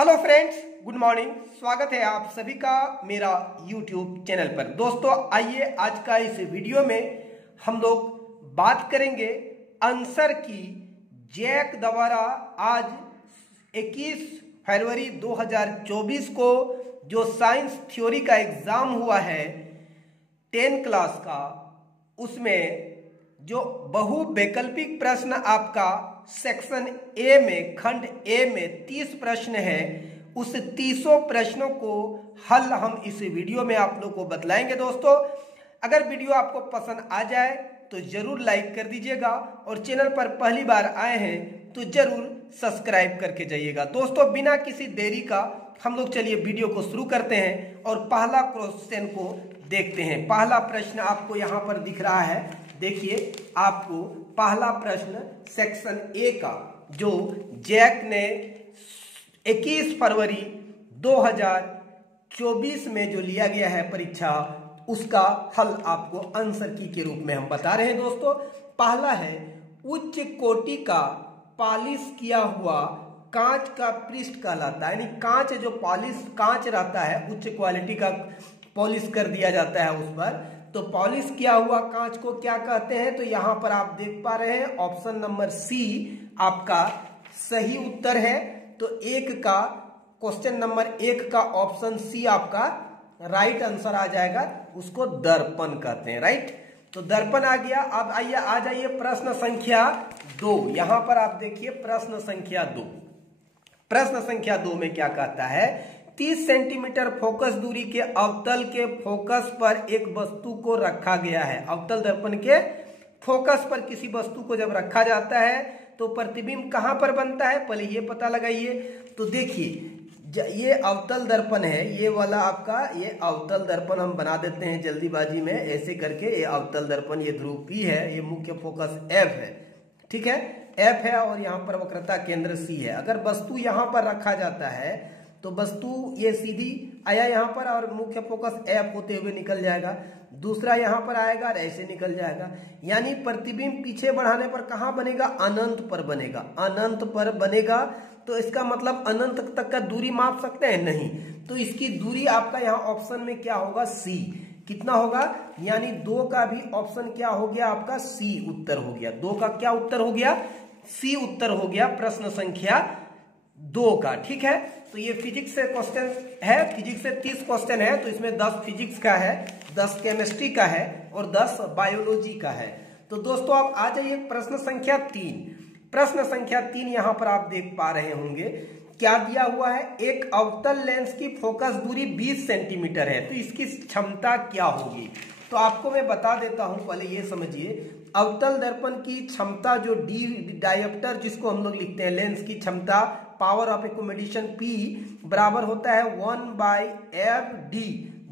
Hello friends, good morning. स्वागत है आप सभी का मेरा यूट्यूब चैनल पर। दोस्तों आइए आज का इस वीडियो में हम लोग बात करेंगे आंसर की। जैक द्वारा आज 21 फरवरी 2024 को जो साइंस थ्योरी का एग्जाम हुआ है 10 क्लास का, उसमें जो बहुवैकल्पिक प्रश्न आपका सेक्शन ए में, खंड ए में 30 प्रश्न है, उस 30 प्रश्नों को हल हम इस वीडियो में आप लोग को बतलाएंगे। दोस्तों अगर वीडियो आपको पसंद आ जाए तो जरूर लाइक कर दीजिएगा और चैनल पर पहली बार आए हैं तो जरूर सब्सक्राइब करके जाइएगा। दोस्तों बिना किसी देरी का हम लोग चलिए वीडियो को शुरू करते हैं और पहला क्वेश्चन को देखते हैं। पहला प्रश्न आपको यहाँ पर दिख रहा है, देखिए आपको पहला प्रश्न सेक्शन ए का जो जैक ने 21 फरवरी 2024 में जो लिया गया है परीक्षा, उसका हल आपको आंसर की के रूप में हम बता रहे हैं। दोस्तों पहला है, उच्च कोटि का पॉलिश किया हुआ कांच का पृष्ठ कहलाता है। यानी कांच जो पॉलिश कांच रहता है, उच्च क्वालिटी का पॉलिश कर दिया जाता है उस पर, तो पॉलिश किया हुआ कांच को क्या कहते हैं? तो यहां पर आप देख पा रहे हैं ऑप्शन नंबर सी आपका सही उत्तर है। तो क्वेश्चन नंबर 1 का ऑप्शन सी आपका राइट आंसर आ जाएगा। उसको दर्पण कहते हैं, राइट। तो दर्पण आ गया। अब आइए आ जाइए प्रश्न संख्या 2। यहां पर आप देखिए प्रश्न संख्या 2। प्रश्न संख्या 2 में क्या कहता है? 30 सेंटीमीटर फोकस दूरी के अवतल के फोकस पर एक वस्तु को रखा गया है। अवतल दर्पण के फोकस पर किसी वस्तु को जब रखा जाता है तो प्रतिबिंब कहां पर बनता है, पहले ये पता लगाइए। तो देखिए ये अवतल दर्पण है, ये वाला आपका, ये अवतल दर्पण हम बना देते हैं जल्दीबाजी में ऐसे करके। ये अवतल दर्पण, ये ध्रुव P है, ये मुख्य फोकस F है, ठीक है, F है, और यहाँ पर वक्रता केंद्र C है। अगर वस्तु यहाँ पर रखा जाता है तो वस्तु ये सीधी आया यहाँ पर और मुख्य फोकस F होते हुए निकल जाएगा, दूसरा यहाँ पर आएगा और ऐसे निकल जाएगा। यानी प्रतिबिंब पीछे बढ़ाने पर कहाँ बनेगा? अनंत पर बनेगा, अनंत पर बनेगा। तो इसका मतलब अनंत तक का दूरी माप सकते हैं? नहीं। तो इसकी दूरी आपका यहाँ ऑप्शन में क्या होगा? सी। कितना होगा? यानी 2 का भी ऑप्शन क्या हो गया आपका? सी उत्तर हो गया। 2 का क्या उत्तर हो गया? सी उत्तर हो गया प्रश्न संख्या 2 का, ठीक है। तो ये फिजिक्स से क्वेश्चन है, फिजिक्स से 30 क्वेश्चन है, तो इसमें 10 फिजिक्स का है, 10 केमिस्ट्री का है और 10 बायोलॉजी का है। तो दोस्तों आप आ जाइए प्रश्न संख्या 3। प्रश्न संख्या 3 यहां पर आप देख पा रहे होंगे क्या दिया हुआ है? एक अवतल लेंस की फोकस दूरी 20 सेंटीमीटर है, तो इसकी क्षमता क्या होगी? तो आपको मैं बता देता हूं, पहले ये समझिए। अवतल दर्पण की क्षमता जो डी डायोप्टर जिसको हम लोग लिखते हैं, लेंस की क्षमता, पावर ऑफ एकोमोडेशन P बराबर होता है 1/FD,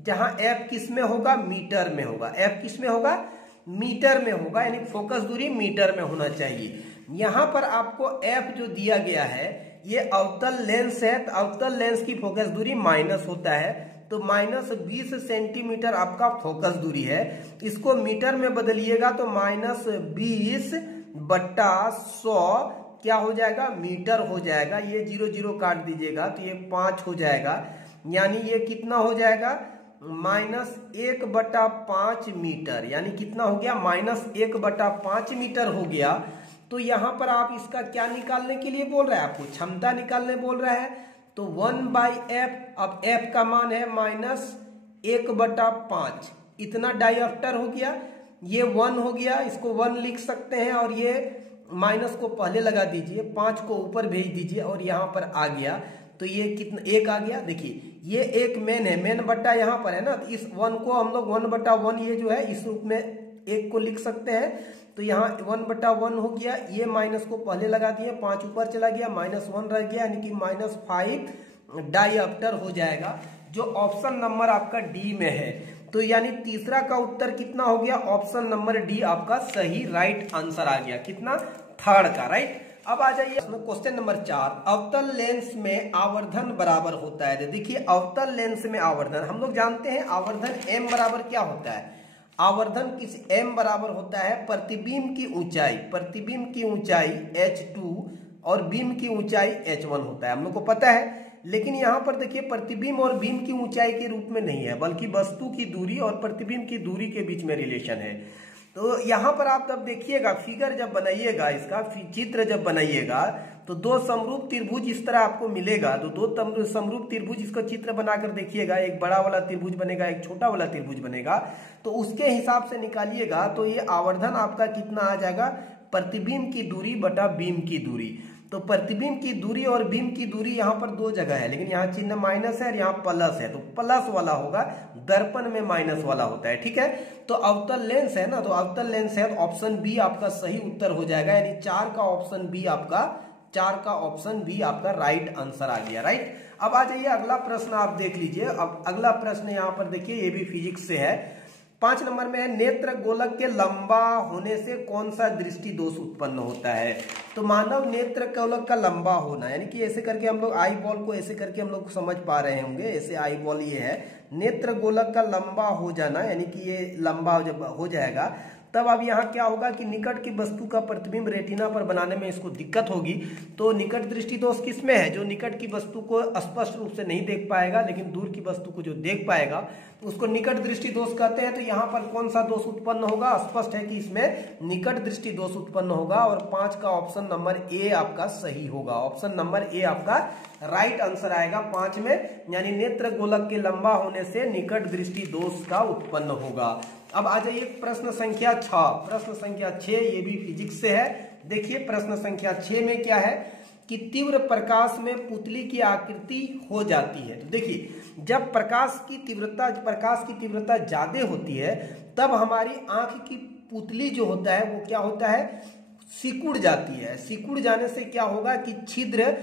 जहां F किस में होगा? मीटर में होगा। F किस में होगा? मीटर में होगा, यानी फोकस दूरी मीटर में होना चाहिए। यहां पर आपको F जो दिया गया है ये अवतल लेंस है, तो अवतल लेंस की फोकस दूरी माइनस होता है, तो -20 सेंटीमीटर आपका फोकस दूरी है। इसको मीटर में बदलिएगा तो -20/100 क्या हो जाएगा? मीटर हो जाएगा। ये 0 0 काट दीजिएगा तो ये 5 हो जाएगा, यानी ये कितना हो जाएगा? -1/5 मीटर। यानी कितना हो गया? -1/5 मीटर हो गया। तो यहां पर आप इसका क्या निकालने के लिए बोल रहा है? आपको क्षमता निकालने बोल रहा है। तो 1/F, अब F का मान है -1/5, इतना डायोप्टर हो गया। ये 1 हो गया, इसको 1 लिख सकते हैं, और ये माइनस को पहले लगा दीजिए, 5 को ऊपर भेज दीजिए और यहाँ पर आ गया। तो ये कितना? 1 आ गया। देखिए ये एक मेन है, मेन बट्टा यहाँ पर है ना, तो इस 1 को हम लोग 1/1 ये जो है इस रूप में 1 को लिख सकते हैं। तो यहाँ 1/1 हो गया, ये माइनस को पहले लगा दिए, 5 ऊपर चला गया, -1 रह गया, यानी कि -5 डायोप्टर हो जाएगा, जो ऑप्शन नंबर आपका डी में है। तो यानी तीसरा का उत्तर कितना हो गया? ऑप्शन नंबर डी आपका सही राइट आंसर आ गया। कितना? थर्ड का, राइट। अब आ जाइए क्वेश्चन नंबर 4। अवतल लेंस में आवर्धन बराबर होता है। देखिए अवतल लेंस में आवर्धन हम लोग जानते हैं, आवर्धन m बराबर क्या होता है? आवर्धन किस m बराबर होता है? प्रतिबिंब की ऊंचाई, प्रतिबिंब की ऊंचाई h2 और बीम की ऊंचाई h1 होता है, हम लोग को पता है। लेकिन यहाँ पर देखिए प्रतिबिंब और बीम की ऊंचाई के रूप में नहीं है, बल्कि वस्तु की दूरी और प्रतिबिंब की दूरी के बीच में रिलेशन है। तो यहाँ पर आप तब देखिएगा, फिगर जब बनाइएगा, इसका चित्र जब बनाइएगा तो दो समरूप त्रिभुज इस तरह आपको मिलेगा। तो दो समरूप त्रिभुज, इसका चित्र बनाकर देखिएगा, एक बड़ा वाला त्रिभुज बनेगा, एक छोटा वाला त्रिभुज बनेगा। तो उसके हिसाब से निकालिएगा तो ये आवर्धन आपका कितना आ जाएगा, प्रतिबिंब की दूरी बटा बीम की दूरी। तो प्रतिबिंब की दूरी और बीम की दूरी यहाँ पर दो जगह है, लेकिन यहाँ चिन्ह माइनस है और यहाँ प्लस है, तो प्लस वाला होगा, दर्पण में माइनस वाला होता है, ठीक है। तो अवतल लेंस है ना, तो अवतल लेंस है, तो ऑप्शन बी आपका सही उत्तर हो जाएगा, यानी 4 का ऑप्शन बी आपका राइट आंसर आ गया, राइट। अब आ जाइए अगला प्रश्न आप देख लीजिए। अब अगला प्रश्न यहाँ पर देखिए, ये भी फिजिक्स से है। 5 नंबर में है, नेत्र गोलक के लंबा होने से कौन सा दृष्टि दोष उत्पन्न होता है। तो मानव नेत्र गोलक का लंबा होना, यानी कि ऐसे करके हम लोग आई बॉल को ऐसे करके हम लोग समझ पा रहे होंगे, ऐसे आई बॉल ये है, नेत्र गोलक का लंबा हो जाना, यानी कि ये लंबा जब हो जाएगा तब अब यहाँ क्या होगा कि निकट की वस्तु का प्रतिबिंब रेटिना पर बनाने में इसको दिक्कत होगी। तो निकट दृष्टि दोष किसमें है, जो निकट की वस्तु को स्पष्ट रूप से नहीं देख पाएगा, लेकिन दूर की वस्तु को जो देख पाएगा उसको निकट दृष्टि दोष कहते हैं। तो यहाँ पर कौन सा दोष उत्पन्न होगा, स्पष्ट है कि इसमें निकट दृष्टि दोष उत्पन्न होगा, और 5 का ऑप्शन नंबर ए आपका सही होगा, ऑप्शन नंबर ए आपका राइट आंसर आएगा 5 में, यानी नेत्र गोलक के लंबा होने से निकट दृष्टि दोष का उत्पन्न होगा। अब आ जाइए प्रश्न संख्या 6। प्रश्न संख्या 6 ये भी फिजिक्स से है। देखिए प्रश्न संख्या 6 में क्या है कि तीव्र प्रकाश में पुतली की आकृति हो जाती है। तो देखिए जब प्रकाश की तीव्रता ज्यादा होती है तब हमारी आंख की पुतली जो होता है वो क्या होता है, सिकुड़ जाती है। सिकुड़ जाने से क्या होगा कि छिद्र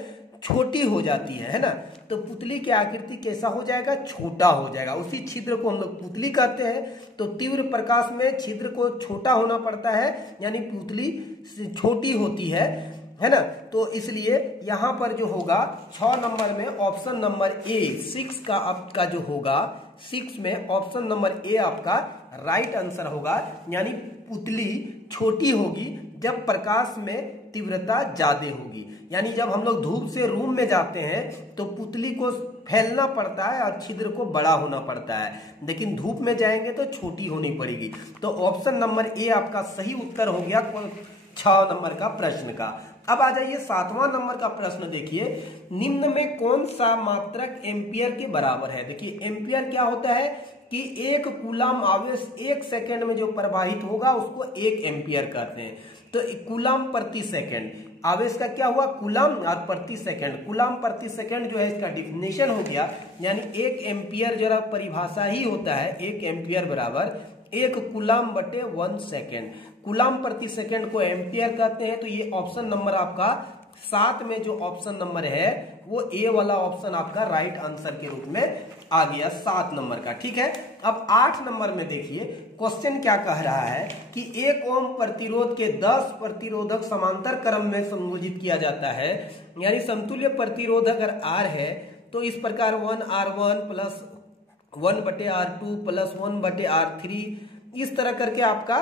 छोटी हो जाती है ना, तो पुतली की आकृति कैसा हो जाएगा, छोटा हो जाएगा। उसी छिद्र को हम लोग पुतली कहते हैं। तो तीव्र प्रकाश में छिद्र को छोटा होना पड़ता है, यानी पुतली छोटी होती है ना। तो इसलिए यहाँ पर जो होगा 6 नंबर में ऑप्शन नंबर ए 6 का आपका जो होगा, 6 में ऑप्शन नंबर ए आपका राइट आंसर होगा, यानी पुतली छोटी होगी जब प्रकाश में तीव्रता ज्यादा होगी। यानी जब हम लोग धूप से रूम में जाते हैं तो पुतली को फैलना पड़ता है और छिद्र को बड़ा होना पड़ता है, लेकिन धूप में जाएंगे तो छोटी होनी पड़ेगी। तो ऑप्शन नंबर ए आपका सही उत्तर हो गया 6 नंबर का प्रश्न का। अब आ जाइए 7वां नंबर का प्रश्न देखिए, निम्न में कौन सा मात्रक एम्पियर के बराबर है। देखिए एम्पियर क्या होता है कि 1 कूलम आवेश 1 सेकंड में जो प्रवाहित होगा उसको 1 एम्पियर कहते हैं। तो कूलम प्रति सेकंड, आवेश का क्या हुआ, कूलम, और प्रति सेकंड, कूलम प्रति सेकंड जो है इसका डिफिनेशन हो गया, यानी 1 एम्पियर जरा परिभाषा ही होता है, 1 एम्पियर बराबर 1 कूलम बटे 1 सेकंड। कूलम प्रति सेकंड को एम्पियर कहते हैं। तो ये ऑप्शन नंबर आपका 7 में जो ऑप्शन नंबर है वो ए वाला ऑप्शन आपका राइट आंसर के रूप में आ गया 7 नंबर का, ठीक है। अब 8 नंबर में देखिए क्वेश्चन क्या कह रहा है कि 1 ओम प्रतिरोध के 10 प्रतिरोधक समांतर क्रम में संयोजित किया जाता है, यानी समतुल्य प्रतिरोध अगर R है तो इस प्रकार 1R1 plus 1/R2 plus 1/R3 इस तरह करके आपका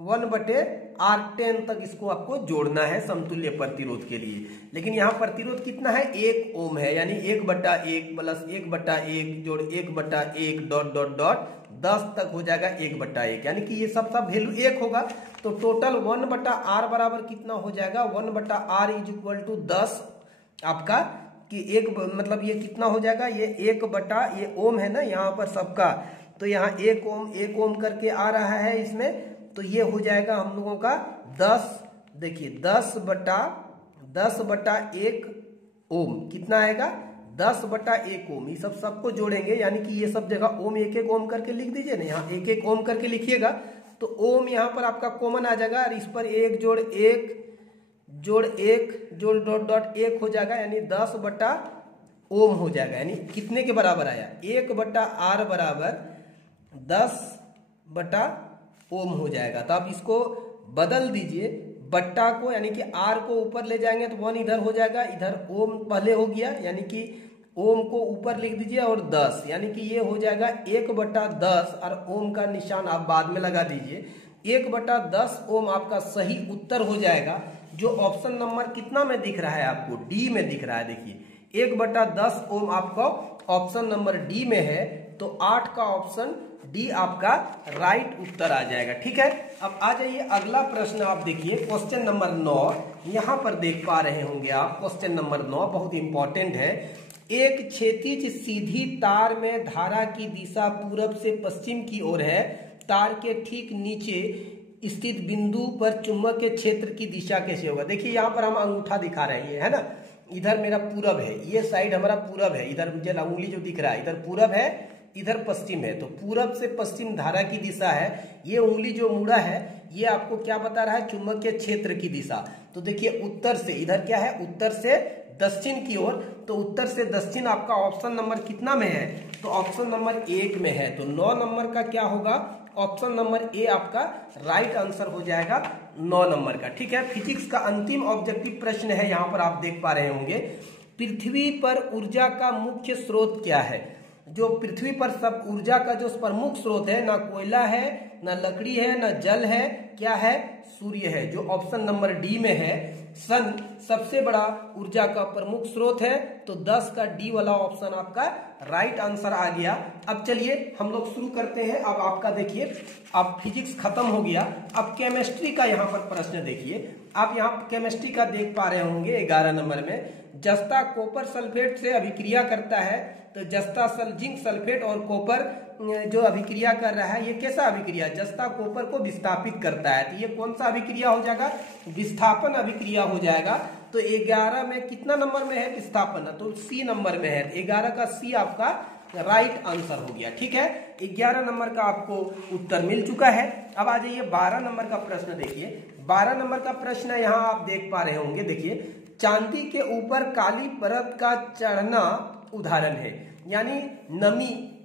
1/R10 तक इसको आपको जोड़ना है समतुल्य प्रतिरोध के लिए। लेकिन यहाँ प्रतिरोध कितना है, 1 ओम है, यानी 1/1 प्लस 1/1 जोड़ 1/1 डॉट डॉट डॉट 10 तक हो जाएगा 1/1, यानी कि ये सब वैल्यू 1 होगा। तो टोटल 1/R बराबर कितना हो जाएगा, 1/R इज इक्वल टू 10 आपका कि 1 मतलब ये कितना हो जाएगा, ये 1 ये ओम है ना यहाँ पर सबका, तो यहाँ 1 ओम करके आ रहा है इसमें, तो ये हो जाएगा हम लोगों का 10, देखिए 10/1 ओम कितना आएगा, 10/1 ओम। ये सबको जोड़ेंगे, यानी कि ये सब जगह ओम 1 ओम करके लिख दीजिए ना, यहाँ 1 ओम करके लिखिएगा तो ओम यहाँ पर आपका कॉमन आ जाएगा, और इस पर 1 जोड़ 1 जोड़ 1 जोड़ डॉट डॉट 1 हो जाएगा, यानी 10/ओम हो जाएगा। यानी कितने के बराबर आया, 1/R बराबर 10/ओम हो जाएगा। तो आप इसको बदल दीजिए, बट्टा को यानी कि R को ऊपर ले जाएंगे तो 1 इधर हो जाएगा, इधर ओम पहले हो गया, यानी कि ओम को ऊपर लिख दीजिए और 10, यानी कि ये हो जाएगा 1/10, और ओम का निशान आप बाद में लगा दीजिए। 1/10 ओम आपका सही उत्तर हो जाएगा, जो ऑप्शन नंबर कितना में दिख रहा है आपको, डी में दिख रहा है। देखिए 1/10 ओम आपका ऑप्शन नंबर डी में है, तो 8 का ऑप्शन डी आपका राइट उत्तर आ जाएगा। ठीक है, अब आ जाइए अगला प्रश्न आप देखिए, क्वेश्चन नंबर 9। यहां पर देख पा रहे होंगे आप, क्वेश्चन नंबर 9 बहुत इंपॉर्टेंट है। एक क्षैतिज सीधी तार में धारा की दिशा पूरब से पश्चिम की ओर है। तार के ठीक नीचे स्थित बिंदु पर चुंबकीय क्षेत्र की दिशा कैसे होगा। देखिए यहाँ पर हम अंगूठा दिखा रहे हैं, है ना, इधर मेरा पूरब है, ये साइड हमारा पूरब है, इधर मुझे उंगली जो दिख रहा है इधर पूरब है, इधर पश्चिम है। तो पूरब से पश्चिम धारा की दिशा है, ये उंगली जो मुड़ा है ये आपको क्या बता रहा है, चुंबकीय क्षेत्र की दिशा। तो देखिए उत्तर से, इधर क्या है, उत्तर से दक्षिण की ओर, तो उत्तर से दक्षिण आपका ऑप्शन नंबर कितना में है, तो ऑप्शन नंबर 1 में है। तो 9 नंबर का क्या होगा, ऑप्शन नंबर ए आपका राइट आंसर हो जाएगा 9 नंबर का। ठीक है, फिजिक्स का अंतिम ऑब्जेक्टिव प्रश्न है, यहां पर आप देख पा रहे होंगे, पृथ्वी पर ऊर्जा का मुख्य स्रोत क्या है। जो पृथ्वी पर सब ऊर्जा का जो प्रमुख स्रोत है, ना कोयला है, ना लकड़ी है, ना जल है, क्या है, सूर्य है, जो ऑप्शन नंबर डी में है। सन सबसे बड़ा ऊर्जा का प्रमुख स्रोत है, तो 10 का डी वाला ऑप्शन आपका राइट आंसर आ गया। अब चलिए हम लोग शुरू करते हैं। अब आपका देखिए, अब फिजिक्स खत्म हो गया, अब केमिस्ट्री का यहाँ पर प्रश्न देखिए। आप यहाँ केमिस्ट्री का देख पा रहे होंगे 11 नंबर में, जस्ता कॉपर सल्फेट से अभिक्रिया करता है। तो जस्ता जिंक सल्फेट और कॉपर जो अभिक्रिया कर रहा है, ये कैसा अभिक्रिया, जस्ता कॉपर को विस्थापित करता है। तो ये कौन सा अभिक्रिया हो जाएगा, विस्थापन अभिक्रिया हो जाएगा। तो 11 में कितना नंबर में है, विस्थापन, तो सी नंबर में है। 11 का सी आपका राइट आंसर हो गया। ठीक है, 11 नंबर का आपको उत्तर मिल चुका है। अब आ जाइए 12 नंबर का प्रश्न देखिए। 12 नंबर का प्रश्न यहाँ आप देख पा रहे होंगे, देखिए, चांदी के ऊपर काली परत का चढ़ना उदाहरण है। यानी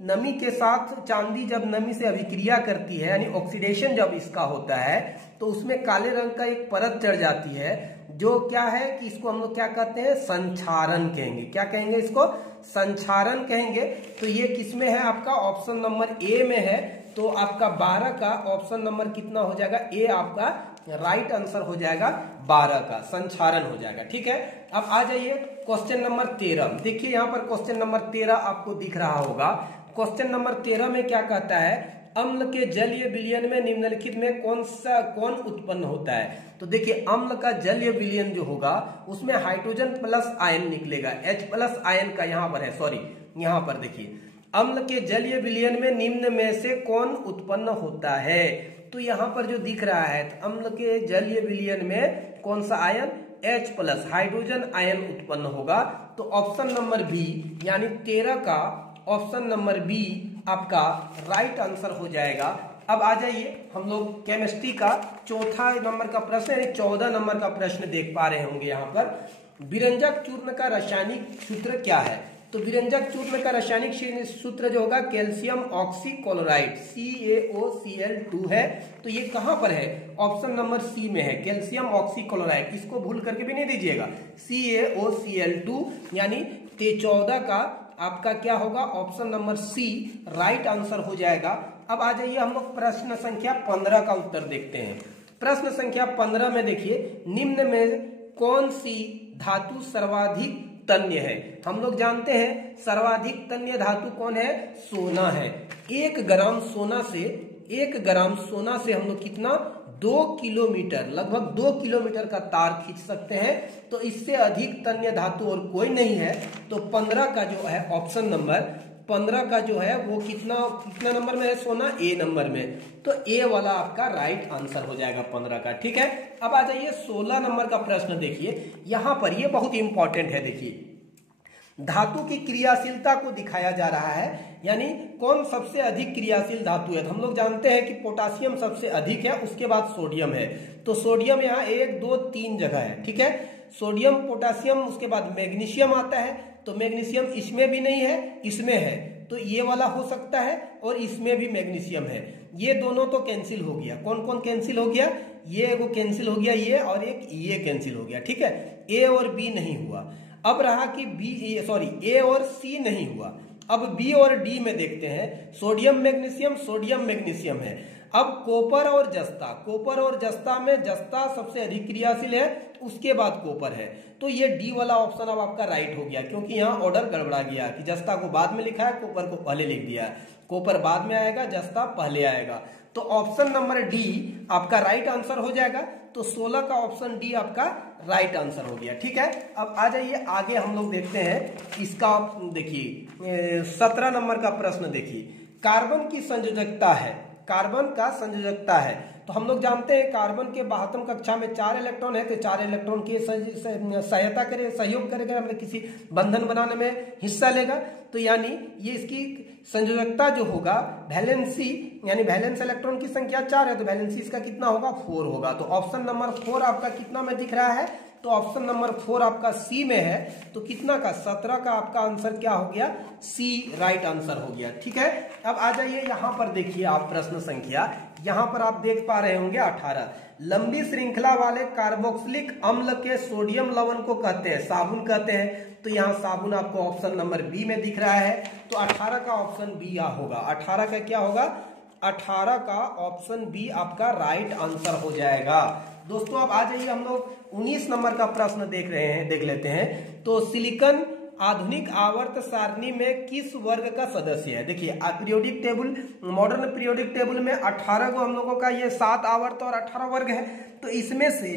नमी के साथ चांदी जब नमी से अभिक्रिया करती है, यानी ऑक्सीडेशन जब इसका होता है, तो उसमें काले रंग का एक परत चढ़ जाती है, जो क्या है कि इसको हम लोग क्या कहते हैं, संक्षारण कहेंगे। क्या कहेंगे इसको, संक्षारण कहेंगे। तो ये किसमें है आपका, ऑप्शन नंबर ए में है। तो आपका 12 का ऑप्शन नंबर कितना हो जाएगा, ए आपका राइट आंसर हो जाएगा 12 का, संक्षारण हो जाएगा। ठीक है, अब आ जाइए क्वेश्चन नंबर 13। देखिए यहाँ पर क्वेश्चन नंबर 13 आपको दिख रहा होगा। क्वेश्चन नंबर 13 में क्या कहता है, अम्ल के जलीय विलयन में निम्नलिखित में कौन उत्पन्न होता है। तो देखिए अम्ल का जलीय विलयन जो होगा उसमें हाइड्रोजन प्लस आयन निकलेगा, H+ आयन का यहाँ पर है, सॉरी यहाँ पर देखिए, अम्ल के जलीय विलयन में निम्न में से कौन उत्पन्न होता है। तो यहाँ पर जो दिख रहा है, तो अम्ल के जलीय विलयन में कौन सा आयन, H+ हाइड्रोजन आयन उत्पन्न होगा। तो ऑप्शन नंबर बी, यानी 13 का ऑप्शन नंबर बी आपका राइट आंसर हो जाएगा। अब आ जाइए हम लोग केमिस्ट्री का चौथा नंबर का प्रश्न, यानी 14 नंबर का प्रश्न देख पा रहे होंगे। यहाँ पर विरंजक चूर्ण का रासायनिक सूत्र क्या है। तो विरंजक चूर्ण का रासायनिक सूत्र जो होगा कैल्शियम ऑक्सीक्लोराइड, CaOCl2 है। तो ये कहां पर है, ऑप्शन नंबर सी में है, कैल्शियम ऑक्सीक्लोराइड, इसको भूल करके भी नहीं दीजिएगा, CaOCl2, यानी 14 का आपका क्या होगा, option number C right answer हो जाएगा। अब आ जाइए हम लोग प्रश्न संख्या 15 का उत्तर देखते हैं। प्रश्न संख्या 15 में देखिए, निम्न में कौन सी धातु सर्वाधिक तन्य है। हम लोग जानते हैं सर्वाधिक तन्य धातु कौन है, सोना है। 1 ग्राम सोना से हम लोग कितना, 2 किलोमीटर, लगभग 2 किलोमीटर का तार खींच सकते हैं। तो इससे अधिक तन्य धातु और कोई नहीं है। तो 15 का जो है ऑप्शन नंबर 15 का जो है वो कितना नंबर में है, सोना, ए नंबर में। तो ए वाला आपका राइट आंसर हो जाएगा 15 का। ठीक है, अब आ जाइए 16 नंबर का प्रश्न देखिए। यहां पर ये बहुत इंपॉर्टेंट है, देखिए धातु की क्रियाशीलता को दिखाया जा रहा है, यानी कौन सबसे अधिक क्रियाशील धातु है। हम लोग जानते हैं कि पोटासियम सबसे अधिक है, उसके बाद सोडियम है। तो सोडियम यहाँ 1 2 3 जगह है। ठीक है, सोडियम, पोटासियम, उसके बाद मैग्नीशियम आता है। तो मैग्नीशियम इसमें भी नहीं है, इसमें है, तो ये वाला हो सकता है, और इसमें भी मैग्नीशियम है। ये दोनों तो कैंसिल हो गया। कौन कौन कैंसिल हो गया, ये एगो कैंसिल हो गया, ये, और एक ये कैंसिल हो गया। ठीक है, ए और बी नहीं हुआ। अब रहा कि ए और सी नहीं हुआ। अब बी और डी में देखते हैं, सोडियम मैग्नीशियम है। अब कॉपर और जस्ता में जस्ता सबसे अधिक क्रियाशील है, उसके बाद कॉपर है। तो ये डी वाला ऑप्शन अब आपका राइट हो गया, क्योंकि यहाँ ऑर्डर गड़बड़ा गया कि जस्ता को बाद में लिखा है, कॉपर को पहले लिख दिया है। कॉपर बाद में आएगा, जस्ता पहले आएगा। तो ऑप्शन नंबर डी आपका राइट आंसर हो जाएगा। तो 16 का ऑप्शन डी आपका राइट आंसर हो गया। ठीक है, अब आ जाइए आगे हम लोग देखते हैं इसका। देखिए 17 नंबर का प्रश्न देखिए, कार्बन की संयोजकता है, कार्बन का संयोजकता है। तो हम लोग जानते हैं कार्बन के 72 कक्षा में 4 इलेक्ट्रॉन है, तो 4 इलेक्ट्रॉन की सहायता करे, सहयोग करेगा, मतलब किसी बंधन बनाने में हिस्सा लेगा। तो यानी ये इसकी संयोजकता जो होगा, वैलेंसी यानी वैलेंस इलेक्ट्रॉन की संख्या 4 है, तो वैलेंसी इसका कितना होगा, 4 होगा। तो ऑप्शन नंबर 4 आपका कितना में दिख रहा है, तो ऑप्शन नंबर 4 आपका सी में है। तो कितना का, 17 का आपका आंसर क्या हो गया, सी राइट आंसर हो गया। ठीक है, अब आ जाइए यहाँ पर देखिए आप प्रश्न संख्या, यहाँ पर आप देख पा रहे होंगे 18। लंबी श्रृंखला वाले कार्बोक्सिलिक अम्ल के सोडियम लवण को कहते हैं, साबुन कहते हैं। तो यहाँ साबुन आपको ऑप्शन नंबर बी में दिख रहा है। तो 18 का ऑप्शन बी होगा। 18 का क्या होगा, 18 का ऑप्शन बी आपका राइट आंसर हो जाएगा। दोस्तों अब आ जाइए हम लोग 19 नंबर का प्रश्न देख लेते हैं। तो सिलिकॉन आधुनिक आवर्त सारणी में किस वर्ग का सदस्य है। देखिए periodic table, modern periodic table में 18 को हम लोगों का ये 7 आवर्त और 18 वर्ग है। तो इसमें से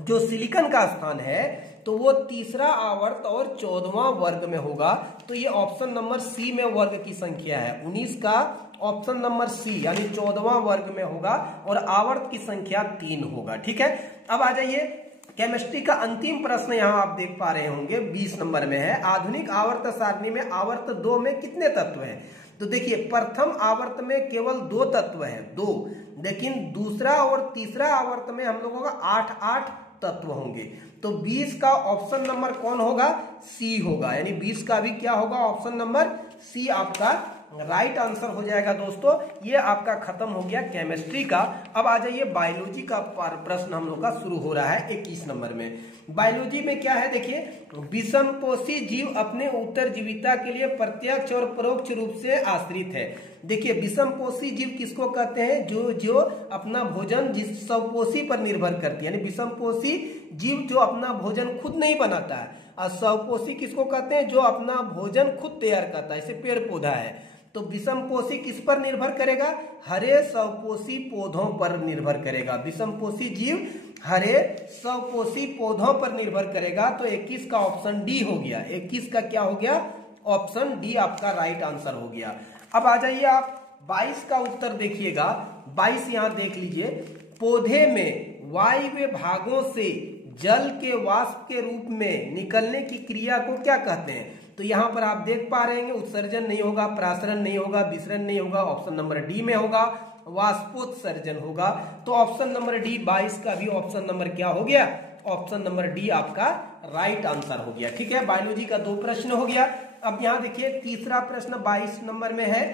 जो सिलिकॉन का स्थान है तो वो तीसरा आवर्त और 14वां वर्ग में होगा। तो ये ऑप्शन नंबर सी में वर्ग की संख्या है। 19 का ऑप्शन नंबर सी यानी 14वां वर्ग में होगा और आवर्त की संख्या 3 होगा। ठीक है, अब आ जाइए केमिस्ट्री का अंतिम प्रश्न, यहाँ आप देख पा रहे होंगे 20 नंबर में है। आधुनिक आवर्त सारणी में आवर्त 2 में कितने तत्व हैं। तो देखिए प्रथम आवर्त में केवल 2 तत्व है, 2, लेकिन दूसरा और तीसरा आवर्त में हम लोगों का 8 तत्व होंगे। तो 20 का ऑप्शन नंबर कौन होगा, सी होगा। यानी 20 का भी क्या होगा, ऑप्शन नंबर सी आपका राइट आंसर हो जाएगा। दोस्तों ये आपका खत्म हो गया केमिस्ट्री का। अब आ जाइए बायोलॉजी का प्रश्न हम लोग का शुरू हो रहा है 21 नंबर में। बायोलॉजी में क्या है, देखिए विषमपोषी जीव अपने उत्तरजीविता के लिए प्रत्यक्ष और परोक्ष रूप से आश्रित है। देखिए विषमपोषी जीव किसको कहते हैं, जो अपना भोजन जिस स्वपोषी पर निर्भर करती है। यानी विषमपोषी जीव जो अपना भोजन खुद नहीं बनाता है, और स्वपोषी किसको कहते हैं, जो अपना भोजन खुद तैयार करता है, जैसे पेड़ पौधा है। तो विषमपोषी किस पर निर्भर करेगा, हरे स्वपोषी पौधों पर निर्भर करेगा। विषमपोषी जीव हरे स्वपोषी पौधों पर निर्भर करेगा। तो 21 का ऑप्शन डी हो गया। 21 का क्या हो गया, ऑप्शन डी आपका राइट आंसर हो गया। अब आ जाइए आप 22 का उत्तर देखिएगा। 22 यहाँ देख लीजिए, पौधे में वायव्य भागों से जल के वाष्प के रूप में निकलने की क्रिया को क्या कहते हैं। तो यहाँ पर आप देख पा रहे हैं उत्सर्जन नहीं होगा, प्रासरण नहीं होगा, विसरण नहीं होगा, ऑप्शन नंबर डी में होगा, वाष्पोत्सर्जन होगा। तो ऑप्शन नंबर डी 22 का भी ऑप्शन नंबर क्या हो गया, ऑप्शन नंबर डी आपका राइट आंसर हो गया। ठीक है, बायोलॉजी का 2 प्रश्न हो गया। अब यहाँ देखिए तीसरा प्रश्न 22 नंबर में है,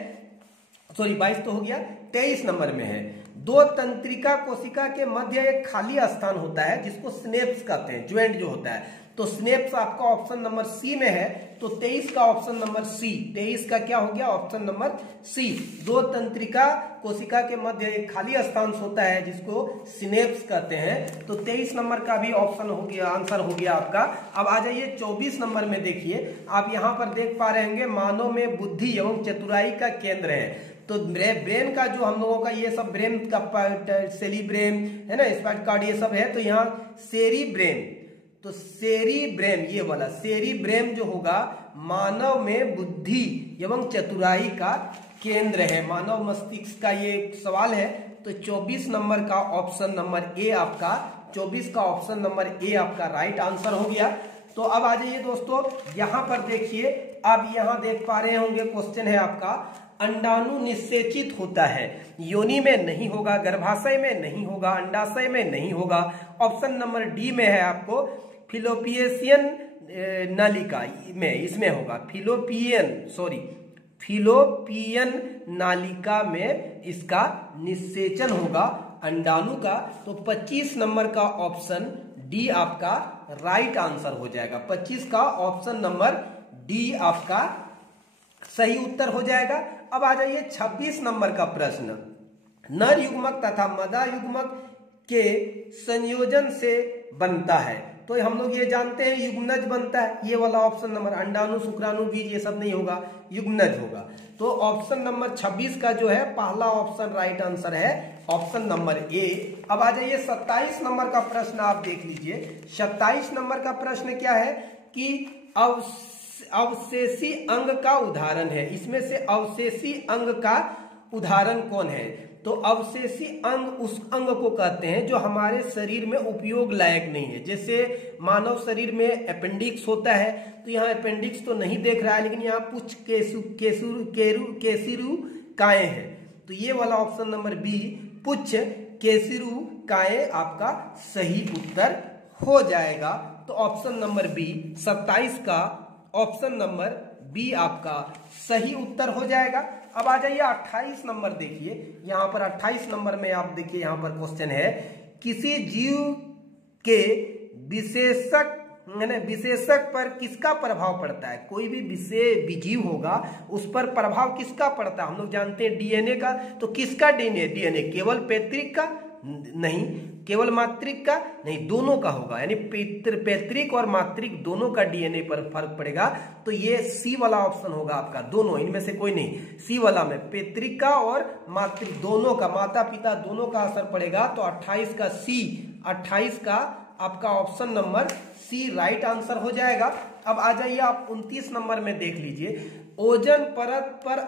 सॉरी 22 तो हो गया, 23 नंबर में है। 2 तंत्रिका कोशिका के मध्य एक खाली स्थान होता है जिसको स्नेप्स कहते हैं, ज्वाइंट जो होता है। तो स्नेप्स आपका ऑप्शन नंबर सी में है। तो 23 का ऑप्शन नंबर सी, 23 का क्या हो गया, ऑप्शन नंबर सी। 2 तंत्रिका कोशिका के मध्य एक खाली स्थान होता है जिसको सिनेप्स कहते हैं। तो 23 नंबर का भी ऑप्शन हो गया, आंसर हो गया आपका। अब आ जाइए 24 नंबर में देखिए, आप यहाँ पर देख पा रहे होंगे मानव में बुद्धि एवं चतुराई का केंद्र है। तो ब्रेन का जो हम लोगों का ये सब ब्रेन का सेरिब्रेम है ना, स्पाइनल ये सब है। तो यहाँ सेरिब्रेम, तो सेरिब्रेम ये वाला सेरिब्रेम जो होगा मानव में बुद्धि एवं चतुराई का केंद्र है। मानव मस्तिष्क का ये सवाल है। तो 24 नंबर का ऑप्शन नंबर ए आपका, 24 का ऑप्शन नंबर ए आपका राइट आंसर हो गया। तो अब आ जाइए दोस्तों यहाँ पर देखिए, आप यहाँ देख पा रहे होंगे क्वेश्चन है आपका, अंडाणु निषेचित होता है, योनि में नहीं होगा, गर्भाशय में नहीं होगा, अंडाशय में नहीं होगा। ऑप्शन नंबर डी में है आपको फिलोपियन नालिका में, इसमें होगा फिलोपियन नालिका में इसका निषेचन होगा अंडाणु का। तो 25 नंबर का ऑप्शन डी आपका राइट आंसर हो जाएगा। 25 का ऑप्शन नंबर डी आपका सही उत्तर हो जाएगा। अब आ जाइए 26 नंबर का प्रश्न, नर युग्मक तथा मादा युग्मक के संयोजन से बनता है। तो हम लोग ये जानते हैं युग्मनज बनता है, ये वाला ऑप्शन नंबर, अंडाणु शुक्राणु बीज ये सब नहीं होगा, युग्मनज होगा। तो ऑप्शन नंबर 26 का जो है पहला ऑप्शन राइट आंसर है ऑप्शन नंबर ए। अब आ जाइए 27 नंबर का प्रश्न आप देख लीजिए। 27 नंबर का प्रश्न क्या है कि अवशेषी अंग का उदाहरण है, इसमें से अवशेषी अंग का उदाहरण कौन है? तो अवशेषी अंग उस अंग को कहते हैं जो हमारे शरीर में उपयोग लायक नहीं है। जैसे मानव शरीर में अपेंडिक्स होता है, तो यहाँ अपेंडिक्स तो नहीं देख रहा है, लेकिन यहाँ पुच्छ केशिरुकाएं हैं, तो ये वाला ऑप्शन नंबर बी पुच्छ केशिरुकाएं आपका सही उत्तर हो जाएगा। तो ऑप्शन नंबर बी 27 का ऑप्शन नंबर बी आपका सही उत्तर हो जाएगा। अब आ जाइए 28 नंबर देखिए, यहां पर 28 नंबर में आप देखिए यहां पर क्वेश्चन है, किसी जीव के विशेषक पर किसका प्रभाव पड़ता है? कोई भी जीव होगा उस पर प्रभाव किसका पड़ता है? हम लोग जानते हैं डीएनए का, तो किसका डीएनए? केवल पैतृक का नहीं, केवल मातृक का नहीं, दोनों का होगा, यानी पैतृक और मातृक दोनों का डीएनए पर फर्क पड़ेगा। तो ये सी वाला ऑप्शन होगा आपका, दोनों, इनमें से कोई नहीं, सी वाला में पैतृक का और मातृक दोनों का, माता पिता दोनों का असर पड़ेगा। तो 28 का सी, 28 का आपका option number C right answer हो जाएगा। अब आ जाइए आप 29 नंबर में देख लीजिए, ओजोन परत पर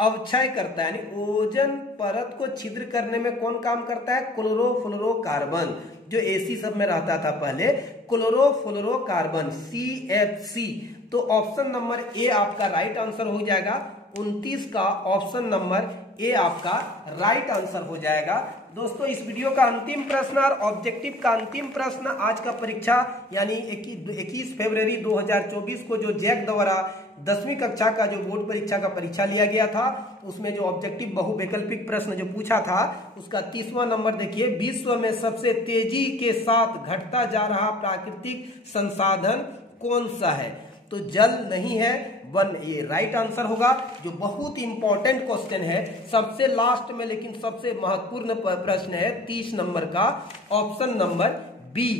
अवक्षय करता है, यानी ओजोन परत को छिद्र करने में कौन काम करता है? क्लोरोफ्लोरोकार्बन, जो एसी सब में रहता था पहले, क्लोरोफ्लोरोकार्बन CFC। तो ऑप्शन नंबर ए आपका राइट आंसर हो जाएगा। 29 का ऑप्शन नंबर ए आपका राइट आंसर हो जाएगा। दोस्तों इस वीडियो का अंतिम प्रश्न और ऑब्जेक्टिव का अंतिम प्रश्न आज का परीक्षा यानी 21 फरवरी 2024 को जो जैक द्वारा 10वीं कक्षा का जो बोर्ड परीक्षा का परीक्षा लिया गया था, उसमें जो ऑब्जेक्टिव बहुवैकल्पिक प्रश्न जो पूछा था उसका 30वां नंबर देखिए, विश्व में सबसे तेजी के साथ घटता जा रहा प्राकृतिक संसाधन कौन सा है? तो जल नहीं है, वन ये राइट आंसर होगा। जो बहुत इंपॉर्टेंट क्वेश्चन है सबसे लास्ट में, लेकिन सबसे महत्वपूर्ण प्रश्न है 30 नंबर का, option number B,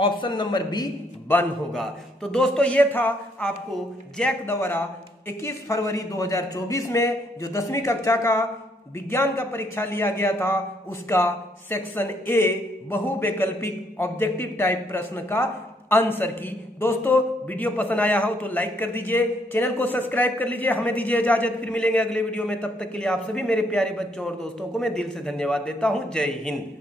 option number B one होगा। तो दोस्तों ये था आपको जैक द्वारा 21 फरवरी 2024 में जो 10वीं कक्षा का विज्ञान का परीक्षा लिया गया था उसका सेक्शन ए बहुवैकल्पिक ऑब्जेक्टिव टाइप प्रश्न का आंसर की। दोस्तों वीडियो पसंद आया हो तो लाइक कर दीजिए, चैनल को सब्सक्राइब कर लीजिए। हमें दीजिए इजाजत, फिर मिलेंगे अगले वीडियो में। तब तक के लिए आप सभी मेरे प्यारे बच्चों और दोस्तों को मैं दिल से धन्यवाद देता हूं। जय हिंद।